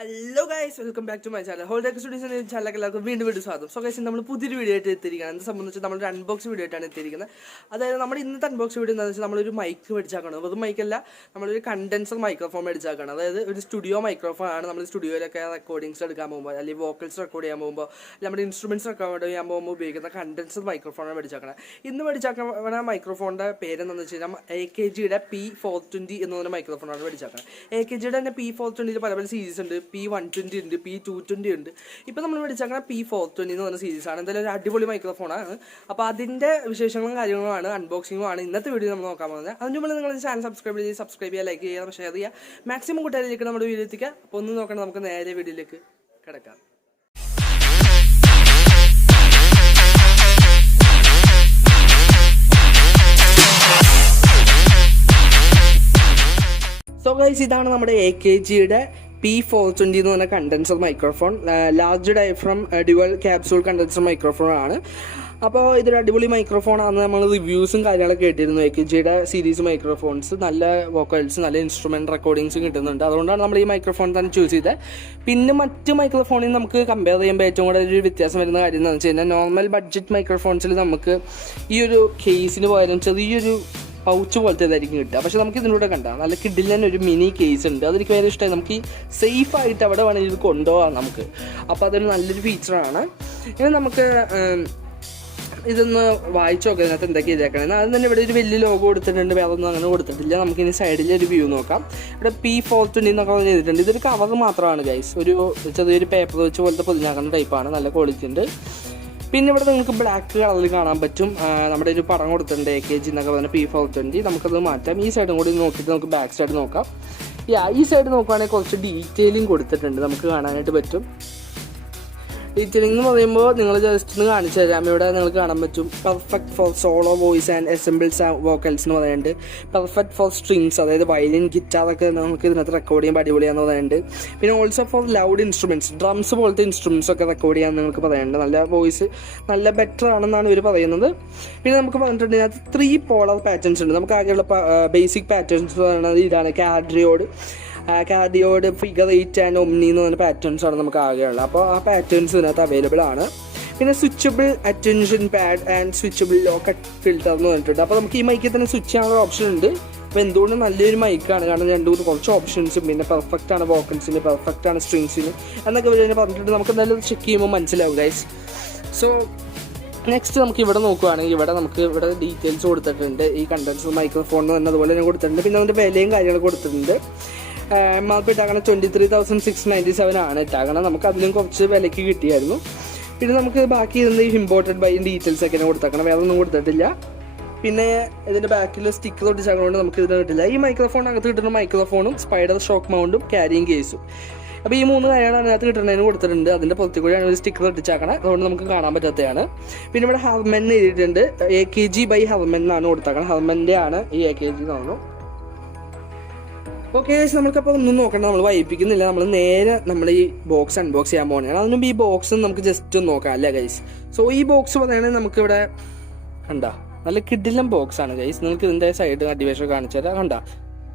Hello guys, welcome back to my channel. Holidaycrewstudios channel വീണ്ടും സ്വാഗതം. So guys നമ്മൾ പുതിയൊരു വീഡിയോ ആയിട്ട് എത്തിയിരിക്കുകയാണ്. അത് സംബന്ധിച്ച് നമ്മളൊരു അൺബോക്സ് വീഡിയോ ആയിട്ടാണ് എത്തിയിരിക്കുന്നത്. അതായത് നമ്മുടെ ഇന്നത്തെ അൺബോക്സ് വീഡിയോ എന്താണെന്ന് വെച്ചാൽ നമ്മളൊരു മൈക്ക് മേടിച്ചാക്കണം. അത് മൈക്കല്ല, നമ്മളൊരു കണ്ടൻസർ മൈക്രോഫോൺ മേടിച്ചാക്കണം. അതായത് ഒരു സ്റ്റുഡിയോ മൈക്രോഫോൺ ആണ്. നമ്മൾ സ്റ്റുഡിയോയിലൊക്കെ റെക്കോർഡിങ്സ് എടുക്കാൻ പോകുമ്പോൾ അല്ലെങ്കിൽ വോക്കൽസ് റെക്കോർഡ് ചെയ്യാൻ പോകുമ്പോൾ നമ്മുടെ ഇൻസ്ട്രുമെൻറ്റ്സ് റെക്കോർഡ് ചെയ്യാൻ പോകുമ്പോൾ ഉപയോഗിക്കുന്ന കണ്ടൻസർ മൈക്രോഫോണാണ് മേടിച്ചാക്കണം. ഇന്ന് മേടിച്ചാക്കണ മൈക്രോഫോണിൻ്റെ പേരെന്താണെന്ന് വെച്ച് കഴിഞ്ഞാൽ AKGയുടെ P420 എന്ന് പറഞ്ഞ മൈക്രോഫോണാണ് മേടിച്ചാക്കണം. AKGയുടെ തന്നെ P420 പല പല സീരീസ് ഉണ്ട്. P120 ഉണ്ട്, P220 ഉണ്ട്. ഇപ്പോൾ നമ്മൾ മേടിച്ചാൽ P420 എന്ന് പറഞ്ഞ സീരീസാണ്. എന്തായാലും ഒരു അടിപൊളി മൈക്രോഫോണാണ്. അപ്പോൾ അതിൻ്റെ വിശേഷങ്ങളും കാര്യങ്ങളുമാണ് അൺബോക്സിങ്ങുമാണ് ഇന്നത്തെ വീഡിയോ നമ്മൾ നോക്കാൻ പോകുന്നത്. അതിന് മുമ്പ് നിങ്ങൾ ചാനൽ സബ്സ്ക്രൈബ് ചെയ്യുക, ലൈക്ക് ചെയ്യുക, ഷെയർ ചെയ്യുക, മാക്സിമം കൂട്ടുകാരിലേക്ക് നമ്മുടെ വീഡിയോ എത്തിക്കുക. അപ്പോൾ ഒന്നും നോക്കണം, നമുക്ക് നേരെ വീഡിയോയിലേക്ക് കിടക്കാം. സോ ഗൈസ്, ഇതാണ് നമ്മുടെ AKGയുടെ P420 എന്ന് പറഞ്ഞ condenser microphone. Large diaphragm dual capsule condenser microphone ആണ്. അപ്പോൾ ഇതൊരു അടിപൊളി മൈക്രോഫോണാണെന്ന് നമ്മൾ റിവ്യൂസും കാര്യങ്ങളൊക്കെ കേട്ടിരുന്നു. AKGയുടെ സീരീസ് മൈക്രോഫോൺസ് നല്ല വോക്കൽസ്, നല്ല ഇൻസ്ട്രുമെൻറ്റ് റെക്കോർഡിങ്സും കിട്ടുന്നുണ്ട്. അതുകൊണ്ടാണ് നമ്മൾ ഈ മൈക്രോഫോൺ തന്നെ ചൂസ് ചെയ്തത്. പിന്നെ മറ്റ് മൈക്രോഫോണിൽ നമുക്ക് കമ്പയർ ചെയ്യുമ്പോൾ ഏറ്റവും കൂടുതൽ ഒരു വ്യത്യാസം വരുന്ന കാര്യം എന്താണെന്ന് വെച്ച് കഴിഞ്ഞാൽ, നോർമൽ ബഡ്ജറ്റ് മൈക്രോഫോൺസിൽ നമുക്ക് ഈ ഒരു കേസിന് പകരം ചെറിയൊരു പൗച്ച് പോലത്തെ ഇതായിരിക്കും കിട്ടുക. പക്ഷേ നമുക്ക് ഇതിലൂടെ കണ്ടാൽ നല്ല കിഡിൽ ഒരു മിനി കേസ് ഉണ്ട്. അതെനിക്ക് ഭയങ്കര ഇഷ്ടമായി. നമുക്ക് ഈ സേഫായിട്ട് അവിടെ വേണമെങ്കിൽ ഇത് കൊണ്ടുപോകാം നമുക്ക്. അപ്പോൾ അതൊരു നല്ലൊരു ഫീച്ചറാണ്. ഇനി നമുക്ക് ഇതൊന്ന് വായിച്ചു നോക്കാം ഇതിനകത്ത് എന്തൊക്കെ ഇതാക്കണമെന്ന്. അത് തന്നെ ഇവിടെ ഒരു വലിയ ലോഗോ കൊടുത്തിട്ടുണ്ട്, വേറെ ഒന്നും അങ്ങനെ കൊടുത്തിട്ടില്ല. നമുക്കിനി സൈഡിൽ ഒരു വ്യൂ നോക്കാം. ഇവിടെ P420 എന്നൊക്കെ ചെയ്തിട്ടുണ്ട്. ഇതൊരു കവർ മാത്രമാണ് ഗൈസ്. ഒരു ചെറിയൊരു പേപ്പർ വെച്ച് പോലത്തെ പൊതിഞ്ഞാക്കുന്ന ടൈപ്പാണ്, നല്ല ക്വാളിറ്റി ഉണ്ട്. പിന്നെ ഇവിടെ നിങ്ങൾക്ക് ബ്ലാക്ക് കളറിൽ കാണാൻ പറ്റും. നമ്മുടെ ഒരു പടം കൊടുത്തിട്ടുണ്ട് AKG എന്നൊക്കെ പറഞ്ഞ P420. നമുക്കത് മാറ്റാം. ഈ സൈഡും കൂടി നോക്കിയിട്ട് നമുക്ക് ബാക്ക് സൈഡ് നോക്കാം. ഈ സൈഡ് നോക്കുകയാണെങ്കിൽ കുറച്ച് ഡീറ്റെയിലിംഗ് കൊടുത്തിട്ടുണ്ട്, നമുക്ക് കാണാനായിട്ട് പറ്റും. ഡീറ്റെയിലിംഗ് എന്ന് പറയുമ്പോൾ നിങ്ങൾ ജസ്റ്റ് ഒന്ന് കാണിച്ചു തരാം. ഇവിടെ നിങ്ങൾക്ക് കാണാൻ പറ്റും perfect for solo voice and ensembles vocals എന്ന് പറയുന്നുണ്ട്. പെർഫെക്റ്റ് ഫോർ സ്ട്രിങ്സ്, അതായത് വയലിൻ, ഗിറ്റാറൊക്കെ നമുക്ക് ഇതിനകത്ത് റെക്കോർഡ് ചെയ്യാൻ അടിപൊളിയാന്ന് പറയുന്നുണ്ട്. പിന്നെ also for loud instruments, drums പോലത്തെ ഇൻസ്ട്രുമെൻറ്റ്സ് ഒക്കെ റെക്കോർഡ് ചെയ്യാൻ നിങ്ങൾക്ക് പറയുന്നുണ്ട്. നല്ല വോയിസ് നല്ല ബെറ്റർ ആണെന്നാണ് ഇവർ പറയുന്നത്. പിന്നെ നമുക്ക് പറഞ്ഞിട്ടുണ്ട് ഇതിനകത്ത് 3 പോളർ പാറ്റേൺസ് ഉണ്ട്. നമുക്ക് ആകെയുള്ള ബേസിക് പാറ്റേൺസ് പറയുന്നത് ഇതാണ്: കാർഡിയോഡ്, ഫിഗർ 8 ആൻഡ് ഒമ്നി എന്ന് പറഞ്ഞ പാറ്റേൺസ് ആണ് നമുക്ക് ആകെയുള്ളത്. അപ്പോൾ ആ പാറ്റേൺസ് ഇതിനകത്ത് അവൈലബിൾ ആണ്. പിന്നെ switchable attention pad and switchable locket filter എന്ന് പറഞ്ഞിട്ടുണ്ട്. അപ്പോൾ നമുക്ക് ഈ മൈക്കിൽ തന്നെ സ്വിച്ച് ചെയ്യാനുള്ള ഓപ്ഷൻ ഉണ്ട്. അപ്പോൾ എന്തുകൊണ്ട് നല്ലൊരു മൈക്കാണ്, കാരണം 2-3 കുറച്ച് ഓപ്ഷൻസും, പിന്നെ പെർഫെക്റ്റ് ആണ് വോക്കൽസിന്, പെർഫെക്റ്റ് ആണ് സ്ട്രിങ്സിന് എന്നൊക്കെ പറഞ്ഞിട്ടുണ്ട്. നമുക്ക് എന്തായാലും ചെക്ക് ചെയ്യുമ്പോൾ മനസ്സിലാവും ഗൈസ്. സോ നെക്സ്റ്റ് നമുക്ക് ഇവിടെ നോക്കുകയാണെങ്കിൽ ഇവിടെ ഡീറ്റെയിൽസ് കൊടുത്തിട്ടുണ്ട്. ഈ കണ്ടൻസർ മൈക്രോഫോൺ എന്ന് തന്നെ അതുപോലെ തന്നെ കൊടുത്തിട്ടുണ്ട്. പിന്നെ അതിൻ്റെ വിലയും കാര്യങ്ങളൊക്കെ കൊടുത്തിട്ടുണ്ട്. MRP ഇട്ടാക്കണം 23,697 ആണ് ഇട്ടാക്കണം. നമുക്ക് അതിലും കുറച്ച് വിലയ്ക്ക് കിട്ടിയായിരുന്നു. പിന്നെ നമുക്ക് ബാക്കി ഇരുന്ന് ഇമ്പോർട്ടഡ് ബൈ ഡീറ്റെയിൽസ് ഒക്കെ കൊടുത്തേക്കണം, വേറെ ഒന്നും കൊടുത്തിട്ടില്ല. പിന്നെ ഇതിൻ്റെ ബാക്കിൽ സ്റ്റിക്കർ ഒട്ടിച്ചാക്കുന്നത് നമുക്ക് ഇതിന് കിട്ടില്ല. ഈ മൈക്രോഫോണിനകത്ത് കിട്ടുന്ന മൈക്രോഫോണും സ്പൈഡർ ഷോക്ക് മൗണ്ടും ക്യാരിയിങ് കേസും, അപ്പോൾ ഈ 3 കാര്യമാണ് അതിനകത്ത് കിട്ടുന്നതിന് കൊടുത്തിട്ടുണ്ട്. അതിൻ്റെ പുറത്തു കൂടിയാണ് ഒരു സ്റ്റിക്കർ ഒട്ടിച്ചാക്കണം, അതുകൊണ്ട് നമുക്ക് കാണാൻ പറ്റാത്തതാണ്. പിന്നെ ഇവിടെ ഹെർമൻ എഴുതിയിട്ടുണ്ട്. AKG ബൈ ഹെർമൻ എന്നാണ് കൊടുത്തേക്കണം. ഹെർമൻ്റെ ആണ് ഈ AKG എന്ന് പറഞ്ഞു. ഓക്കെ ഗൈസ്, നമുക്കപ്പോൾ ഒന്നും നോക്കണ്ട, നമ്മൾ വായിപ്പിക്കുന്നില്ല. നമ്മൾ നേരെ നമ്മൾ ഈ ബോക്സ് അൺബോക്സ് ചെയ്യാൻ പോകുന്നതാണ്. അതിനുമ്പോൾ ഈ ബോക്സ് നമുക്ക് ജസ്റ്റ് ഒന്ന് നോക്കാം അല്ലേ ഗൈസ്. സോ ഈ ബോക്സ് പറയുകയാണെങ്കിൽ നമുക്കിവിടെ കണ്ടാ നല്ല കിഡിലം ബോക്സാണ് ഗൈസ്. നിങ്ങൾക്ക് ഇതിൻ്റെ സൈഡ് അടിവേഷം കാണിച്ചു തരാം. കണ്ടാ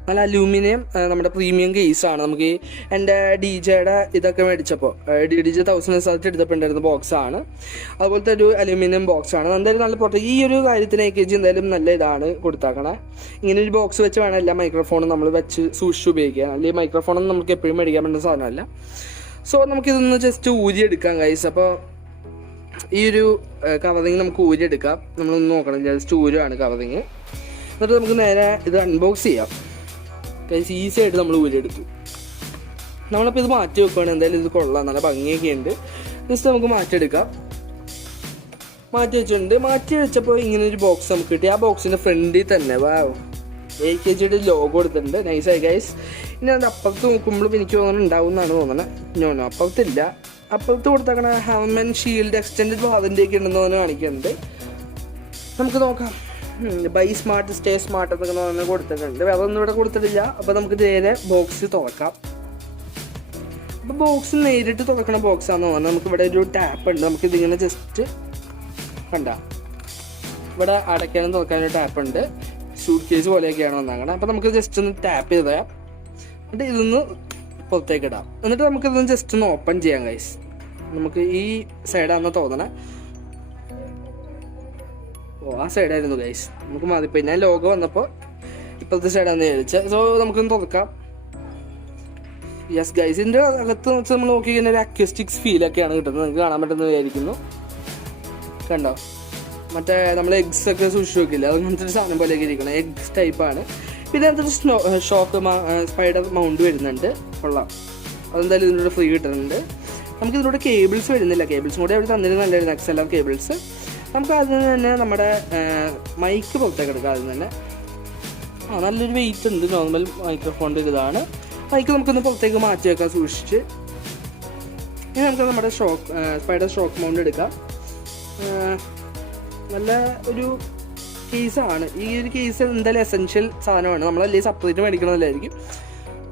നല്ല അലൂമിനിയം നമ്മുടെ പ്രീമിയം കേസാണ്. നമുക്ക് ഈ എൻ്റെ DJയുടെ ഇതൊക്കെ മേടിച്ചപ്പോൾ DJ 1000 എടുത്തപ്പോൾ ഉണ്ടായിരുന്ന ബോക്സാണ്. അതുപോലത്തെ ഒരു അലൂമിനിയം ബോക്സാണ്. എന്തായാലും നല്ല പുറത്ത് ഈ ഒരു കാര്യത്തിന് AKG എന്തായാലും നല്ല ഇതാണ് കൊടുത്താക്കണേ. ഇങ്ങനെ ഒരു ബോക്സ് വെച്ച് വേണം എല്ലാ മൈക്രോഫോണും നമ്മൾ വെച്ച് സൂക്ഷിച്ച് ഉപയോഗിക്കാൻ. അല്ലെങ്കിൽ മൈക്രോഫോണൊന്നും നമുക്ക് എപ്പോഴും മേടിക്കാൻ പറ്റുന്ന സാധനമല്ല. സോ നമുക്കിതൊന്ന് ജസ്റ്റ് ഊരിയെടുക്കാം ഗൈസ്. അപ്പോൾ ഈ ഒരു കവറിങ് നമുക്ക് ഊരിയെടുക്കാം. നമ്മളൊന്ന് നോക്കണം, ജസ്റ്റ് ഊരുവാണ് കവറിങ്. എന്നിട്ട് നമുക്ക് നേരെ ഇത് അൺബോക്സ് ചെയ്യാം. ഈസി ആയിട്ട് നമ്മൾ ഊരിയെടുത്തു. നമ്മളിപ്പോൾ ഇത് മാറ്റി വെക്കുകയാണ്. എന്തായാലും ഇത് കൊള്ളാം, നല്ല ഭംഗിയൊക്കെ ഉണ്ട്. ജസ്റ്റ് നമുക്ക് മാറ്റിയെടുക്കാം. മാറ്റി വെച്ചിട്ടുണ്ട്. മാറ്റി വെച്ചപ്പോൾ ഇങ്ങനെ ഒരു ബോക്സ് നമുക്ക് കിട്ടി. ആ ബോക്സിൻ്റെ ഫ്രണ്ടിൽ തന്നെ AKGയുടെ ലോഗോ കൊടുത്തിട്ടുണ്ട്. നൈസായി ഗൈസ്. ഇനി അത് അപ്പുറത്ത് നോക്കുമ്പോഴും എനിക്ക് തോന്നുന്നു ഉണ്ടാവും എന്നാണ് തോന്നുന്നത്. അപ്പുറത്തില്ല. അപ്പുറത്ത് കൊടുത്തേക്കണ ഹെർമൻ ഷീൽഡ് എക്സ്റ്റെൻഡഡ് വാറന്റിയൊക്കെ ഉണ്ടെന്ന് തന്നെ കാണിക്കുന്നുണ്ട്. നമുക്ക് നോക്കാം. ബൈ സ്മാർട്ട് സ്റ്റേ സ്മാർട്ട് എന്നൊക്കെ പറഞ്ഞ് കൊടുത്തിട്ടുണ്ട്. വേറെ ഒന്നും ഇവിടെ കൊടുത്തിട്ടില്ല. അപ്പോൾ നമുക്ക് നേരെ ബോക്സ് തുറക്കാം. അപ്പോൾ ബോക്സ് നേരിട്ട് തുറക്കണ ബോക്സാണെന്ന് പറഞ്ഞാൽ നമുക്ക് ഇവിടെ ഒരു ടാപ്പ് ഉണ്ട്. നമുക്കിതിങ്ങനെ ജസ്റ്റ് കണ്ട ഇവിടെ അടയ്ക്കാനും തുറക്കാനൊരു ടാപ്പ് ഉണ്ട്. സൂട്ട് കേസ് പോലെയൊക്കെയാണ് വന്നാക്കണം. അപ്പോൾ നമുക്ക് ജസ്റ്റ് ഒന്ന് ടാപ്പ് ചെയ്താൽ എന്നിട്ട് ഇതൊന്ന് പുറത്തേക്ക് ഇടാം. എന്നിട്ട് നമുക്കിതൊന്ന് ജസ്റ്റ് ഒന്ന് ഓപ്പൺ ചെയ്യാം ഗൈസ്. നമുക്ക് ഈ സൈഡാണെന്ന് തോന്നണേ. ആ സൈഡായിരുന്നു ഗൈസ്, നമുക്ക് മാറിപ്പോയി. ഞാൻ ലോഗോ വന്നപ്പോൾ ഇപ്പോഴത്തെ സൈഡാണെന്ന് വിചാരിച്ചത്. സോ നമുക്കൊന്ന് തുറക്കാം. യെസ് ഗൈസ്, ഇതിൻ്റെ അകത്ത് വെച്ച് നമ്മൾ നോക്കി കഴിഞ്ഞാൽ ഒരു അക്യൂസ്റ്റിക്സ് ഫീലൊക്കെയാണ് കിട്ടുന്നത്. നിങ്ങൾക്ക് കാണാൻ പറ്റുന്നത് വിചാരിക്കുന്നു. കണ്ടോ, മറ്റേ നമ്മൾ എഗ്സ് ഒക്കെ സൂക്ഷിച്ച് നോക്കില്ല, അങ്ങനത്തെ ഒരു സാധനം പോലെയൊക്കെ ഇരിക്കണം. എഗ്സ് ടൈപ്പാണ്. പിന്നെ അതൊരു ഷോക്ക് സ്പൈഡർ മൗണ്ട് വരുന്നുണ്ട്. കൊള്ളാം, അതെന്തായാലും ഇതിലൂടെ ഫ്രീ കിട്ടുന്നുണ്ട്. നമുക്ക് ഇതിലൂടെ കേബിൾസ് വരുന്നില്ല. കേബിൾസും കൂടെ അവർ തന്നിരുന്നല്ലായിരുന്നു, XLR കേബിൾസ്. നമുക്ക് അതിൽ തന്നെ നമ്മുടെ മൈക്ക് പുറത്തേക്ക് എടുക്കാം. അതിൽ തന്നെ നല്ലൊരു വെയിറ്റ് ഉണ്ട്. നോർമൽ മൈക്രോഫോണിൻ്റെ ഇതാണ്. മൈക്ക് നമുക്കൊന്ന് പുറത്തേക്ക് മാറ്റി വെക്കാം സൂക്ഷിച്ച്. ഇനി നമുക്ക് നമ്മുടെ സ്പൈഡർ ഷോക്ക് മൗണ്ട് എടുക്കാം. നല്ല ഒരു കേസാണ്. ഈ ഒരു കേസ് എന്തായാലും എസെൻഷ്യൽ സാധനമാണ്. നമ്മളല്ലേ സെപ്പറേറ്റ് മേടിക്കണമെന്നില്ലായിരിക്കും.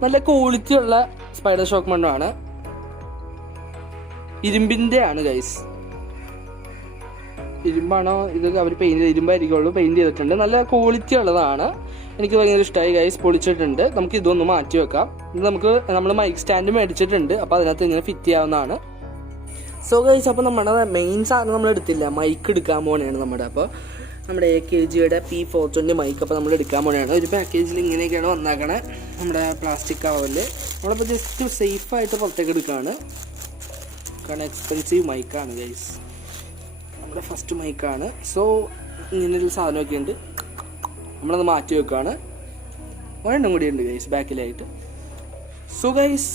നല്ല ക്വാളിറ്റി ഉള്ള സ്പൈഡർ ഷോക്ക് മൗണ്ടാണ്. ഇരുമ്പിൻ്റെ ആണ് ഗൈസ്. ഇരുമ്പാണോ ഇത്? അവർ ഇരുമ്പായിരിക്കുള്ളൂ, പെയിൻറ്റ് ചെയ്തിട്ടുണ്ട്. നല്ല ക്വാളിറ്റി ഉള്ളതാണ്. എനിക്ക് ഭയങ്കര ഇഷ്ടമായി ഗൈസ്, പൊളിച്ചിട്ടുണ്ട്. നമുക്ക് ഇതൊന്ന് മാറ്റി വെക്കാം. ഇത് നമ്മൾ മൈക്ക് സ്റ്റാൻഡ് മേടിച്ചിട്ടുണ്ട്, അപ്പോൾ അതിനകത്ത് ഇങ്ങനെ ഫിറ്റ് ചെയ്യാവുന്നതാണ്. സോ ഗൈസ്, അപ്പോൾ നമ്മുടെ മെയിൻ സാധനം നമ്മൾ എടുത്തില്ല, മൈക്ക് എടുക്കാൻ പോകണയാണ് അപ്പോൾ നമ്മുടെ AKGയുടെ P420 മൈക്ക് അപ്പോൾ നമ്മൾ എടുക്കാൻ പോകണയാണ്. ഒരു പാക്കേജിൽ ഇങ്ങനെയൊക്കെയാണ് വന്നാക്കണേ, നമ്മുടെ പ്ലാസ്റ്റിക് കവറിൽ. നമ്മളിപ്പോൾ ജസ്റ്റ് സേഫായിട്ട് പുറത്തേക്ക് എടുക്കുകയാണ്. കാരണം എക്സ്പെൻസീവ് മൈക്കാണ് ഗൈസ്, നമ്മുടെ ഫസ്റ്റ് മൈക്കാണ്. സോ ഇങ്ങനൊരു സാധനമൊക്കെ ഉണ്ട്. നമ്മളത് മാറ്റി വെക്കുകയാണ്. ഒരെണ്ണം കൂടി ഉണ്ട് ഗൈസ് ബാക്കിലായിട്ട്. So guys,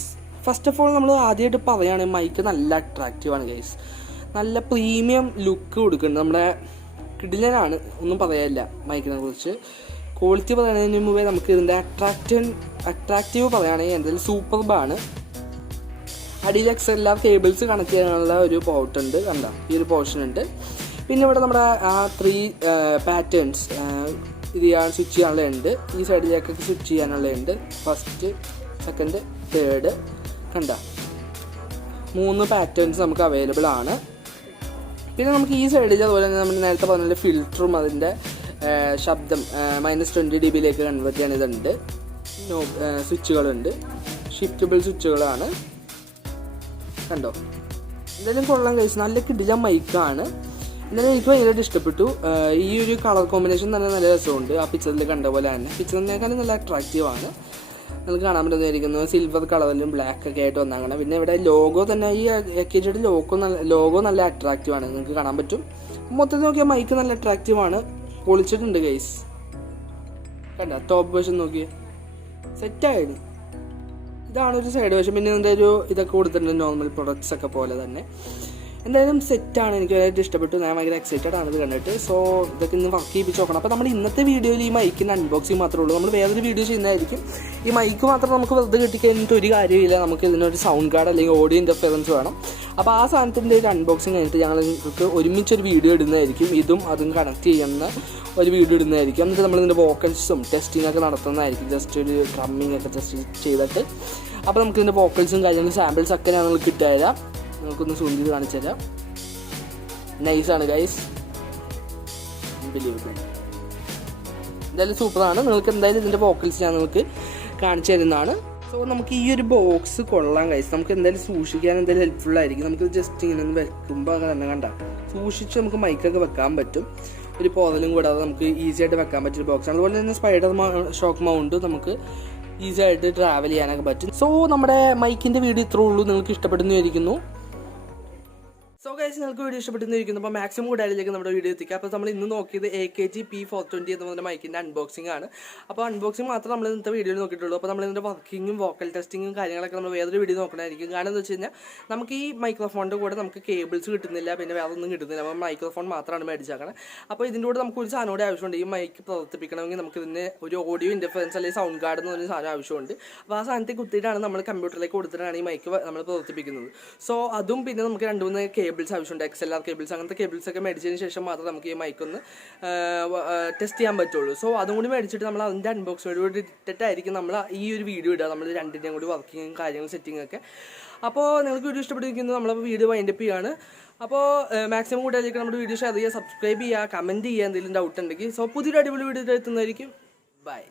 first of all നമ്മൾ ആദ്യമായിട്ട് പറയുകയാണെങ്കിൽ മൈക്ക് നല്ല അട്രാക്റ്റീവാണ് ഗൈസ്. നല്ല പ്രീമിയം ലുക്ക് കൊടുക്കുന്നുണ്ട്. നമ്മുടെ കിടിലനാണ്, ഒന്നും പറയാനില്ല മൈക്കിനെ കുറിച്ച്. ക്വാളിറ്റി പറയുന്നതിന് മുമ്പേ നമുക്ക് ഇതിൻ്റെ അട്രാക്റ്റീവ് പറയുകയാണെങ്കിൽ എന്തായാലും സൂപ്പർബാണ്. അടിയിൽ XLR കേബിൾസ് കണക്ട് ചെയ്യാനുള്ള ഒരു പോർട്ട് ഉണ്ട്, കണ്ട ഈ ഒരു പോർഷൻ ഉണ്ട്. പിന്നെ ഇവിടെ നമ്മുടെ ആ 3 പാറ്റേൺസ് ഇത് സ്വിച്ച് ചെയ്യാനുള്ളതുണ്ട്. ഈ സൈഡിലേക്കൊക്കെ സ്വിച്ച് ചെയ്യാനുള്ളതുണ്ട്. ഫസ്റ്റ്, സെക്കൻഡ്, തേർഡ്, കണ്ട 3 പാറ്റേൺസ് നമുക്ക് അവൈലബിൾ ആണ്. പിന്നെ നമുക്ക് ഈ സൈഡിൽ അതുപോലെ തന്നെ നമ്മൾ നേരത്തെ പറഞ്ഞ ഫിൽറ്ററും അതിൻ്റെ ശബ്ദം -20 dB കൺവേർട്ട് ചെയ്യാൻ ഇതുണ്ട്. സ്വിച്ചുകളുണ്ട്, ഷിഫ്റ്റബിൾ സ്വിച്ചുകളാണ്. കണ്ടോ, എന്തായാലും കൊള്ളാം കഴിച്ചു. നല്ല കിടിലൻ മൈക്കാണ്. എന്തായാലും എനിക്ക് ഭയങ്കരമായിട്ട് ഇഷ്ടപ്പെട്ടു. ഈ ഒരു കളർ കോമ്പിനേഷൻ തന്നെ നല്ല രസമുണ്ട്. ആ പിക്ചറിൽ കണ്ട പോലെ തന്നെ പിക്ചറിനേക്കാളും നല്ല അട്രാക്റ്റീവാണ്. നമുക്ക് കാണാൻ പറ്റുന്നതായിരിക്കുന്നു. സിൽവർ കളറിലും ബ്ലാക്ക് ഒക്കെ ആയിട്ട് വന്നാകണം. പിന്നെ ഇവിടെ ലോഗോ തന്നെ, ഈ AKGയുടെ ലോഗോ നല്ല അട്രാക്റ്റീവാണ്, നിങ്ങൾക്ക് കാണാൻ പറ്റും. മൊത്തത്തിൽ നോക്കിയാൽ മൈക്ക് നല്ല അട്രാക്റ്റീവാണ്, പൊളിച്ചിട്ടുണ്ട് ഗൈസ്. കണ്ട ടോപ്പ് വേർഷൻ നോക്കിയേ, സെറ്റായിരുന്നു. ഇതാണ് ഒരു സൈഡ് വേർഷൻ. പിന്നെ ഇതിൻ്റെ ഒരു ഇതൊക്കെ കൊടുത്തിട്ടുണ്ട്, നോർമൽ പ്രൊഡക്ട്സ് ഒക്കെ പോലെ തന്നെ. എന്തായാലും സെറ്റാണ്, എനിക്ക് ഭയങ്കരമായിട്ട് ഇഷ്ടപ്പെട്ടു. ഞാൻ ഭയങ്കര എക്സൈറ്റഡ് ആണ് ഇത് കണ്ടിട്ട്. സോ ഇതൊക്കെ ഇന്ന് വർക്ക് ചെയ്യിപ്പിച്ച് നോക്കണം. അപ്പോൾ നമ്മുടെ ഇന്നത്തെ വീഡിയോയിൽ ഈ മൈക്കിൻ്റെ അൺബോക്സിങ് മാത്രമേ ഉള്ളൂ. നമ്മൾ വേറൊരു വീഡിയോ ചെയ്യുന്നതായിരിക്കും. ഈ മൈക്ക് മാത്രം നമുക്ക് വെറുതെ കിട്ടിക്കഴിഞ്ഞിട്ട് ഒരു കാര്യമില്ല. നമുക്ക് ഇതിനൊരു സൗണ്ട് കാർഡ് അല്ലെങ്കിൽ ഓഡിയോ ഇൻ്റർഫറൻസ് വേണം. അപ്പോൾ ആ സാധനത്തിൻ്റെ ഒരു അൺബോക്സിങ് കഴിഞ്ഞിട്ട് ഞങ്ങൾ നിങ്ങൾക്ക് ഒരുമിച്ചൊരു വീഡിയോ ഇടുന്നതായിരിക്കും. അതും കണക്ട് ചെയ്യുന്ന ഒരു വീഡിയോ ഇടുന്നതായിരിക്കും. എന്നിട്ട് നമ്മളിതിൻ്റെ വോക്കൽസും ടെസ്റ്റിങ്ങൊക്കെ നടത്തുന്നതായിരിക്കും. ജസ്റ്റ് ഒരു ഡ്രമ്മിങ് ഒക്കെ ജസ്റ്റ് ചെയ്തിട്ട് അപ്പോൾ നമുക്കിതിൻ്റെ വോക്കൽസും കാര്യങ്ങളും സാമ്പിൾസ് ഒക്കെ ഞങ്ങൾ കിട്ടുക. നമുക്കൊന്ന് സൂം ചെയ്ത് കാണിച്ചു തരാം. നൈസാണ് ഗൈസ്, എന്തായാലും സൂപ്പറാണ്. നിങ്ങൾക്ക് എന്തായാലും ഇതിൻ്റെ വോക്കൽസ് ഞാൻ നിങ്ങൾക്ക് കാണിച്ചു തരുന്നതാണ്. സോ നമുക്ക് ഈ ഒരു ബോക്സ് കൊള്ളാം ഗൈസ്. നമുക്ക് എന്തായാലും സൂക്ഷിക്കാൻ എന്തായാലും ഹെൽപ്ഫുൾ ആയിരിക്കും. നമുക്ക് ജസ്റ്റ് ഇങ്ങനെ ഒന്ന് വെക്കുമ്പോൾ തന്നെ കണ്ട സൂക്ഷിച്ച് നമുക്ക് മൈക്കൊക്കെ വെക്കാൻ പറ്റും. ഒരു പോതലും കൂടാതെ നമുക്ക് ഈസി ആയിട്ട് വെക്കാൻ പറ്റിയ ബോക്സാണ്. അതുപോലെ തന്നെ സ്പൈഡർ ഷോക്ക് മൗണ്ട് നമുക്ക് ഈസി ആയിട്ട് ട്രാവൽ ചെയ്യാനൊക്കെ പറ്റും. സോ നമ്മുടെ മൈക്കിൻ്റെ വീഡിയോ ഇത്രേ ഉള്ളൂ. നിങ്ങൾക്ക് ഇഷ്ടപ്പെടുന്നതായിരിക്കുന്നു. സോ ഗൈസ്, നിങ്ങൾക്ക് വീഡിയോ ഇഷ്ടപ്പെട്ടിരിക്കുന്നു. അപ്പോൾ മാക്സിമം കൂടാതിലേക്ക് നമ്മുടെ വീഡിയോ എത്തിക്കുക. അപ്പോൾ നമ്മൾ ഇന്ന് നോക്കിയത് AKG P420 എന്ന് പറഞ്ഞ മൈക്കിൻ്റെ അൺബോക്സിംഗ് ആണ്. അപ്പോൾ അൺബോക്സിംഗ് മാത്രം നമ്മൾ ഇന്നത്തെ വീഡിയോയിൽ നോക്കിയിട്ടുള്ളൂ. അപ്പോൾ നമ്മൾ ഇതിൻ്റെ വർക്കിങ്ങും വോക്കൽ ടെസ്റ്റിങ്ങും കാര്യങ്ങളൊക്കെ നമ്മൾ വേറൊരു വീഡിയോ നോക്കണമായിരിക്കും. കാരണം എന്താ വെച്ച് കഴിഞ്ഞാൽ നമുക്ക് ഈ മൈക്രോഫോണിൻ്റെ കൂടെ നമുക്ക് കേബിൾസ് കിട്ടുന്നില്ല, പിന്നെ വേറെ ഒന്നും കിട്ടുന്നില്ല. അപ്പോൾ മൈക്രോഫോൺ മാത്രമാണ് മേടിച്ചാക്കണം. അപ്പോൾ ഇതിൻ്റെ കൂടെ നമുക്ക് ഒരു സാധനം കൂടെ ആവശ്യമുണ്ട്. ഈ മൈക്ക് പ്രവർത്തിപ്പിക്കണമെങ്കിൽ നമുക്ക് ഇതിന് ഒരു ഓഡിയോ ഇൻ്റർഫറൻസ് അല്ലെങ്കിൽ സൗണ്ട് കാർഡ് എന്ന് പറഞ്ഞ സാധനം ആവശ്യമുണ്ട്. അപ്പോൾ ആ സാധനത്തിൽ കുത്തിയിട്ടാണ് നമ്മൾ കമ്പ്യൂട്ടറിലേക്ക് കൊടുത്തിട്ടാണ് ഈ മൈക്ക് നമ്മൾ പ്രവർത്തിപ്പിക്കുന്നത്. സോ അതും പിന്നെ നമുക്ക് 2-3 കേബിൾസ് ആവശ്യമുണ്ട്, XLR കേബിൾസ്. അങ്ങനത്തെ കേബിൾസ് ഒക്കെ മേടിച്ചതിന് ശേഷം മാത്രം നമുക്ക് ഈ മൈക്കൊന്ന് ടെസ്റ്റ് ചെയ്യാൻ പറ്റുള്ളൂ. സോ അതും കൂടി മേടിച്ചിട്ട് നമ്മൾ അതിൻ്റെ അൺബോക്സിനോട് ഇട്ടിട്ടായിരിക്കും നമ്മൾ ഈ ഒരു വീഡിയോ ഇടുക. നമ്മൾ രണ്ടിൻ്റെയും കൂടി വർക്കിങ്ങും കാര്യങ്ങളും സെറ്റിംഗ് ഒക്കെ. അപ്പോൾ നിങ്ങൾക്ക് വീഡിയോ ഇഷ്ടപ്പെട്ടിരിക്കുന്നത് നമ്മളപ്പോൾ വീഡിയോ വൈൻഡപ്പ് ചെയ്യുകയാണ്. അപ്പോൾ മാക്സിമം കൂടുതലേക്ക് നമ്മുടെ വീഡിയോ ഷെയർ ചെയ്യുക, സബ്സ്ക്രൈബ് ചെയ്യുക, കമൻറ്റ് ചെയ്യുക എന്തെങ്കിലും ഡൗട്ട് ഉണ്ടെങ്കിൽ. സോ പുതിയൊരു അടിപൊളി വീഡിയോ എത്തുന്നതായിരിക്കും. ബൈ.